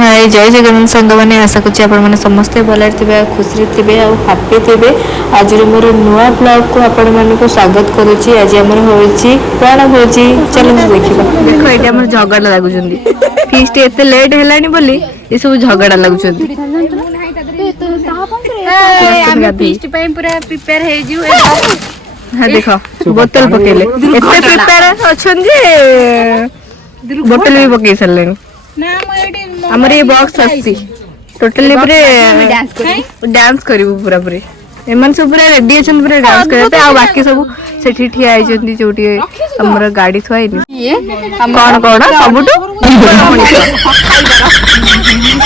हाय जय जगन्नाथ सांग मैंने आशा करुँचे आपने समस्ते भल थे खुशी थे और हापी थे। आज मोर नुआ ब्लॉग को आपण मानक स्वागत करुच्ची। आज आम होची प्राण भोजी चलते देखा देख ये आम झगड़ा लगुच फीस्ट एत लेट है बोली ये सब झगड़ा लगुच देख बोतल पकेले एत प्रिपेयर अच्छा बोतल भी पकई सारे आमर ये बॉक्स आसी टोटली डांस करू पूरा पूरी एमन सब पूरा रेडी अच्छा पूरा डांस करते आ बाकी सब सेठी ठिया आइछन्ती जोटी हमर गाड़ी थुआई कौन कौन सबुटो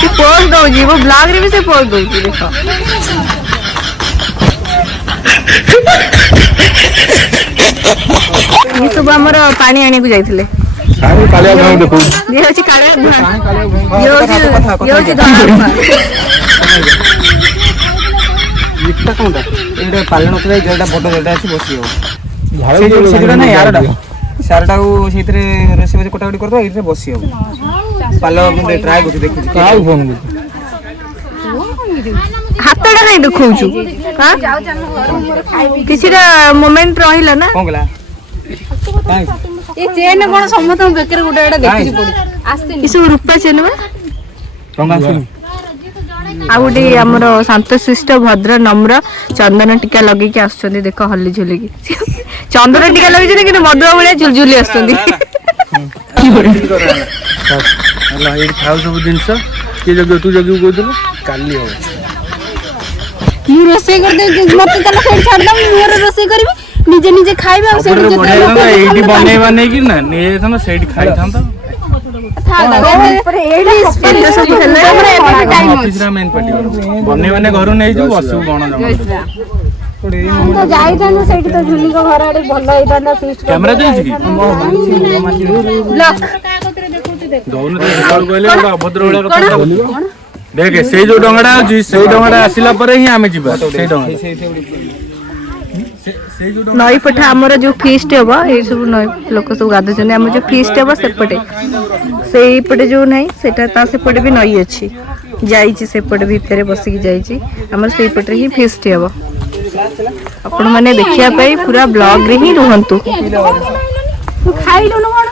से पोज दउजी वो ब्लॉग रे भी से पोज दउजी देखो ये सब हमर पानी आने को जाइथिले काले काले भाव देखो ये होची काले भाव ये होची धरा इटा कोनटा एटा पालन होतले जेटा बड जेटा अछि बसी हो झाड़ जो सेटा ना यारटा सारटा को सेतरे रेसे बजे कोटाकोटी करबो इथे बसी हो पालो मुंडे ट्राई करके देखु काउ फोन कर हातटा नै देखौछु हां किछिरा मोमेंट रहिला ना कोन गला ये चेन कोन समत बेकर गुडा एटा देखि पड़ी आस्ते किछु रुपा चेन में रंगा सुन आ गोटे आमर शांतशिष्ट भद्र नम्र चंदन टीका लगे कि आसुचंदी देख हल्ली झुली की चंदन टीका लगे कि मधुआ भाया झुलझुली आसुचंदी हला ए खाउ सब जिंस के जग तू जग कोइदल काली हो मु रोसे कर दे मत तला फेर छाड़ दम मोर रोसे करबी निजे निजे खाइबे आ सेठ जे एडी बने बने कि ना ने थन सेठ खाइ थांता पर एडी स्पेल सब हेले हमरे टाइम ऑफिस रा मेन पार्टी बने बने घर नै जो बसु बण जमा तो जाई थान सेठ तो झुली को घर आडे भलो होई थान फीस्ट कैमरा देछि कि ब्लॉक दोन तो सकाळ कहले बड़ा अभद्र वाला कथा बोलिबो देख से जो डंगडा अछि से डंगडा आसिला परे ही आमे जिबा से डंगडा से जो नई पठा आमर जो फीस्ट हे ये सब नई लोक सब गाधुचंदी आम जो फीस्ट हे सेपटे से पटे जो नहीं सेटा ता सेपटे भी नई अछि जाईची सेपटे भीतर बसिकी जाईची हमर से पटे ही फीस्ट हे आपण माने देखिया पई पूरा ब्लॉग रे ही रहंतु खाइ लो न कोन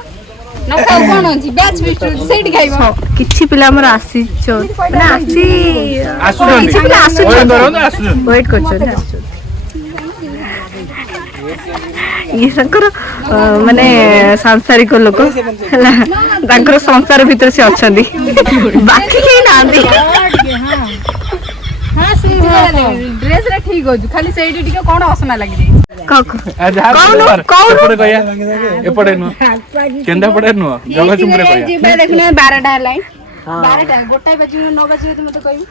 न खाउ कोन अछि बैच फीस्ट सेठ खाइबो किछि पिला हमर आसी छ ना आसी आसुचंदी किछि पिला आसु ओए आसुचंदी वेट करछन आसु ये संकर माने सांसारिक लोक संसार भीतर से अच्छा बाकी के नांदी हां से ड्रेस रे ठीक हो खाली सेठी टिके कोन असना लागि दे कौन कहिया एपड़े नु केंदा पड़े नु जगह तुमरे कहिया जिबे देखने 12टा लाइन 12टा गोटाई बजे 9 बजे तुम तो कहू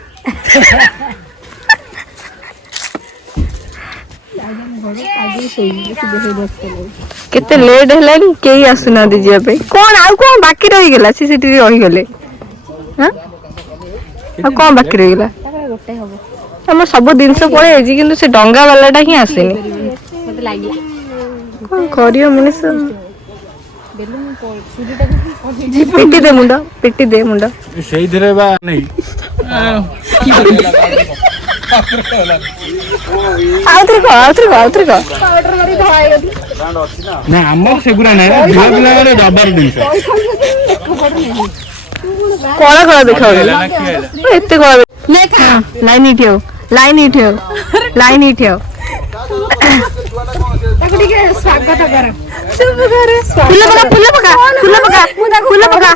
केते लेट हेलानी केही आसुना दिजिया पे कोन आ कोन बाकी रही गेला सीसीटीवी रही गेले हां आ कोन बाकी रही गेला गोटाई हबो हम सब दिन से पळे जी किंतु से डंगा वालाटा ही आसेनी मते लागिला कोन करियो मनीष बेलुन को छुरीटा जी पेटी दे मुंडा सेही धरे बा नहीं आउतरे को पाउडर करी धवाई गली ना हमर सेगुरा नै रे बिला रे डबर दिन से कोला देखाओ एते कोला ले खा लाइन इठियो ताको टिके स्वागत कर फूल पका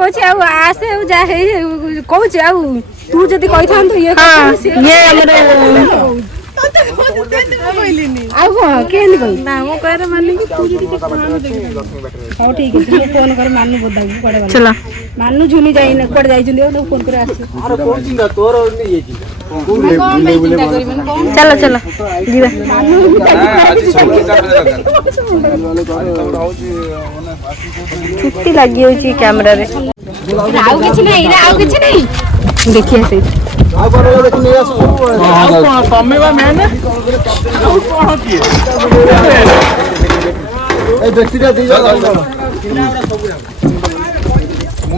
होछि आ आसे जा हे कहू आ तू जदी कहि थान तो ये ये हमरे आउ को केन कहि ना मो कहरे माननी कि तू जदी के मान दे हो ठीक है तू फोन कर मानू बोदा कोडे वाला चला मानू झुनी जाई न कोडे जाई जंदी ओ फोन करे आसी अरे कोन चिंता तोर ये जी चला जीवा छुट्टी लगी होची कैमरा रे आउ किछ नहीं देखिए से आ कर देख नहीं आसु तमे बा मैंने कोन किए ए व्यक्ति दा दी जा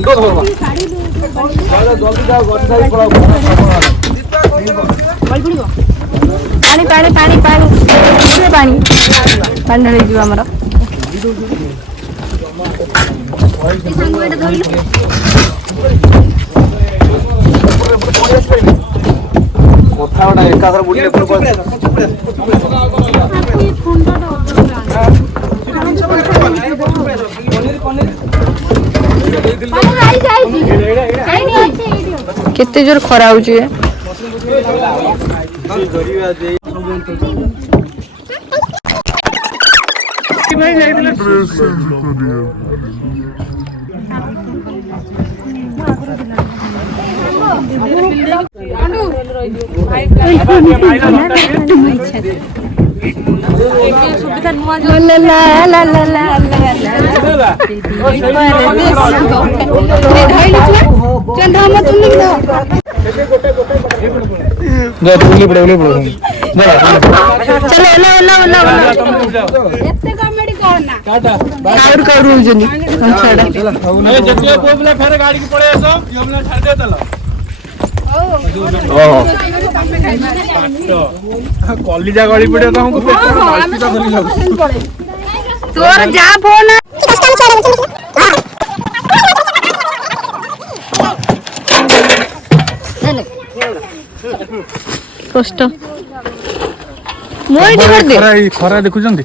मुंडो धरबा जल्दी जाओ गट साइड पड़ाओ पानी पानी पानी पानी पानी पानी ढाली जीव आमर कथा गोटा एकाधर बुढ़ी केते जोर खरा होची कलिजा गली पड़े तुमको तोर जा फोन कष्ट मोइटी कर दे खरा देखुचंदी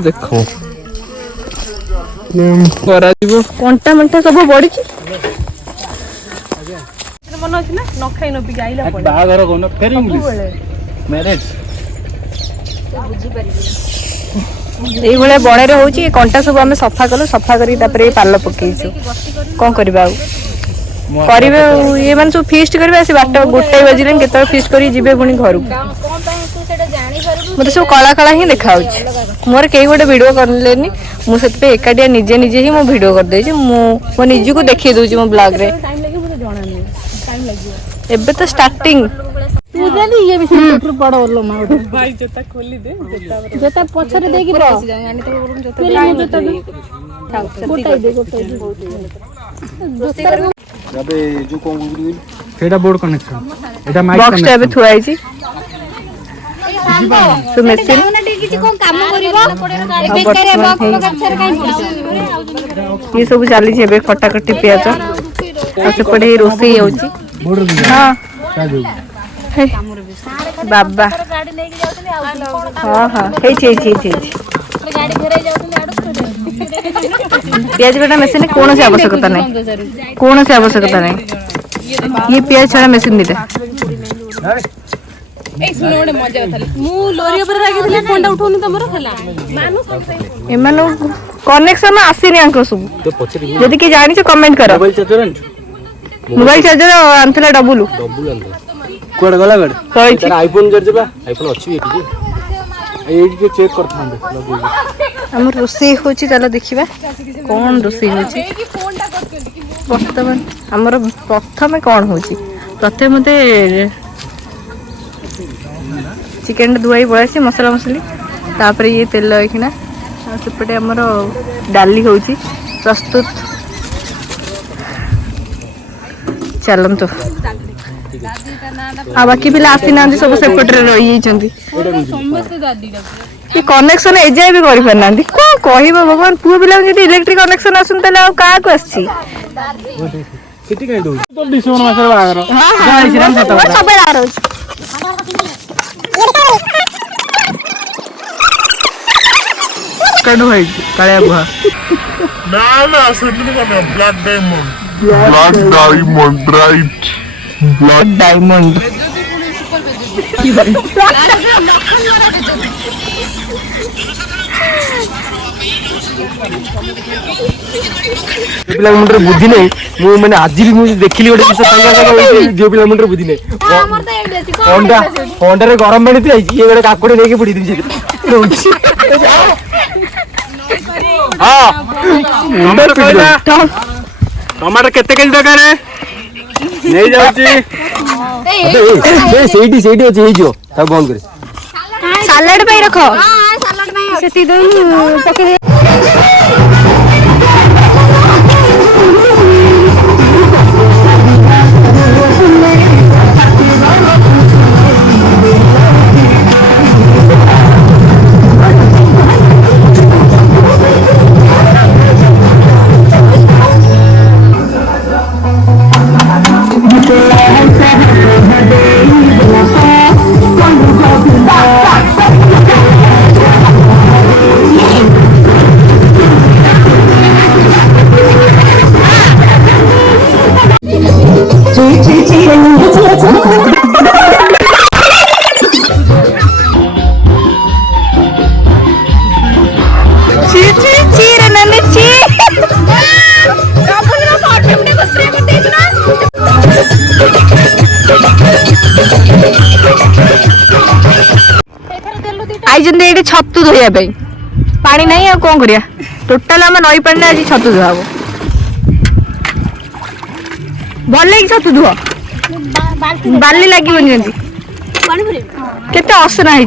देखो खरा जीव कंटा मंटा सब बड़ी मन अछि ना न खाइ न पि आइला पड़े बागर कोन फेर इंग्लिश मैरिज एई भले बणे रे होची कंटा सब हमें सफा कलो सफा करी तापरे पाल पकेइछु कोन करबा करिवे ये मान सब फीस्ट करबे आसी बाट गोटे बजिले केत फीस्ट करी जिबे पुनी घर मते सब कला कला ही देखाउछ मोर केई गोटे वीडियो करलेनी मु सेत पे एकाडिया निजे निजे ही मो वीडियो कर देछि मो निजी को देखि दोछि मो ब्लॉग रे टाइम लागि मुझे जाना नहीं टाइम लागि एबे तो स्टार्टिंग तू जानी ये भी सेंटर पड़ ओलो मा भाई जता खोली दे जता पछरे देकी बस जानी तो जता गोटाई दे अबे जो कोन गुडी सेटा बोर्ड कनेक्शन एटा माइक बॉक्स टा बे थुआई छी सो मेसिन किछि कोन काम करिवो बेकारे बॉक्स गछर काई पड़छ ये सब चाली छे बे खट्टा खट्टी पियाज आ से पड़े रोसई होची हां बाबा हां हां हे छे गाड़ी घेराई जाउतले आडो प्याज बेटा मशीन कौन से आवश्यकता नहीं कौन से आवश्यकता नहीं ये प्याज छाड़ा मशीन दीटा ए सुनो ओडे मजा थाले मु लोरी ऊपर रागी थिले फोन टा उठौनी तमरो खला मानु एमानो कनेक्शन आसीनी अंक सब यदि के जानि छ कमेंट करो मोबाइल चार्जर आनथला डबल कोड गला गड कहि तेरा आईफोन जर जबा आईफोन अछि एठी एठी के चेक करथांदे हमर रोसई होची चलो देखिबा कोन रोसई होची वर्तमान हमर प्रथमे कोन होची प्रथमे मते चिकन धुआई पड़ासी मसला मसली तापर ये तेल एखिना सेपटे हमर डाली होची प्रस्तुत चलंतो आ बाकी पिला आसी नांदी सब सेपटे रही जंदी समस्त दादी ये कनेक्शन एजाय भी करि परनांदी को कहिबो भगवान पुओ पिला जदी इलेक्ट्रिक कनेक्शन आसुन तले आ का को आछि सिटी काई दो तो डिसेंबर मास रे बागर जाई छिराम सतो सब बेला रोज कडू भाई काळ्या बुहा ना सेंटर का black diamond right black diamond पिला मुंडर बुद्धि नै मु माने आज भी मु देखिली ओडे विषय संगा जो पिला मुंडर बुद्धि नै होंडा रे गरम पानी पियाई ये बेले काकुडी लेके पड़ी दी हां मुंडर पिला टमाटर केते केजी दरकार है नहीं जाउची ए सेठी अछि हे जो ता बंद करे सैलेड पे रखो हां सलाड में सेती दो पके आइजन ये छतु धोया पानी नहीं आ कौन करिया टोटाल आम नई पानी आज छतु धुआ भल लगे छतु धुआ बाली लगे केते असना है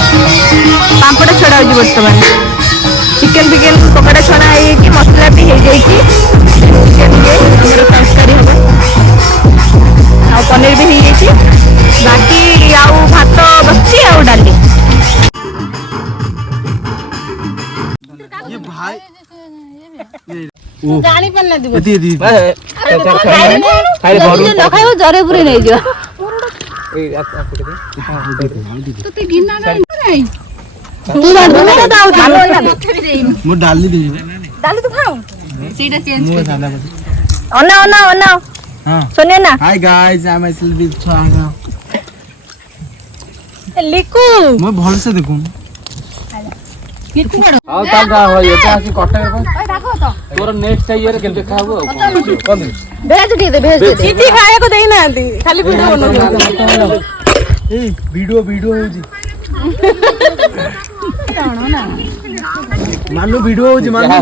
पापड़ छड़ा हो बर्तमान चिकेन फिकेन पकड़ा छड़ा है मसला भी हो तरकारी हम आ पनीर भी हो बाकी आउ भात बस आउ डाली जानी पन्ना दिबो खाइबो जरे पुरे नै जो तते गिन्ना नै तू डाल दाऊ मु डाली दे डाली तू खाऊ सीधा चेंज कर ओना ओना ओना हां सुनिए ना hi guys I am SLB Changa Liku मैं भल से देखूं लिकू बड़ आओ ता गा हो ये आसी कटे ओए देखो तो तोर नेक्स्ट चाहिए रे केते खाबो कोन भेज दे सीधी खाए को देई ना खाली वीडियो बनो ए वीडियो हो जी जानो ना मानो वीडियो हो जी मानो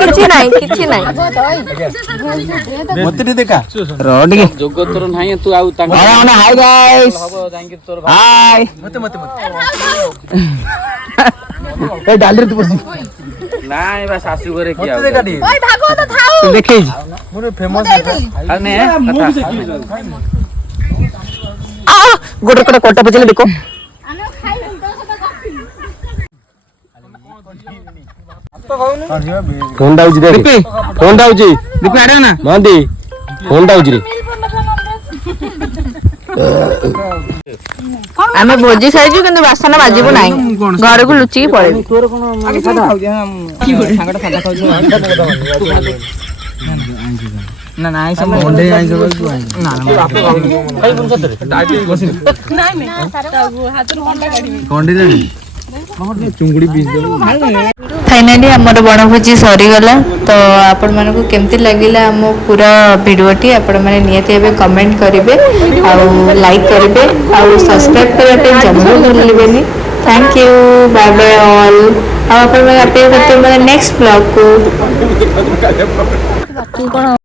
किछि नाही मते देखा रोड के जोगो तोर नाही तू आउ ता हाय गाइस हबो जांगी तोर हाय मते ए डाली तू पसी नाही बा सासू घरे की आउ ओए भागो तो थाओ देखै मोर फेमस है अने आ गोटे कोटा कोटा पचले देखो फोन डाउजी देख फोन डाउजी दीपे आडा ना मांदी फोन डाउजी रे आमे भोजी खाइजु किंतु बासना बाजिबो नाही घर को लुचि पड़े तोर कोन आगे सादा खाउ की गोटे सांगटा सादा खाउ ना ना आई सब मंडे आई सब ना ना खाइ कोन सतरे डाटी बसिन नाही हातରୁ हंडा काढी कोंडी रे चुंगड़ी बीज दे फाइनाली आमर बनभोजी सरीगला तो आपण मानक केमती लगिला आम पूरा वीडियोटी आपण मैंने नियति एवं कमेंट करेंगे आउ लाइक करेंगे आउ सब्सक्राइब करने जमा भूलें। Thank you bye bye all. आप नेक्स्ट ब्लॉग को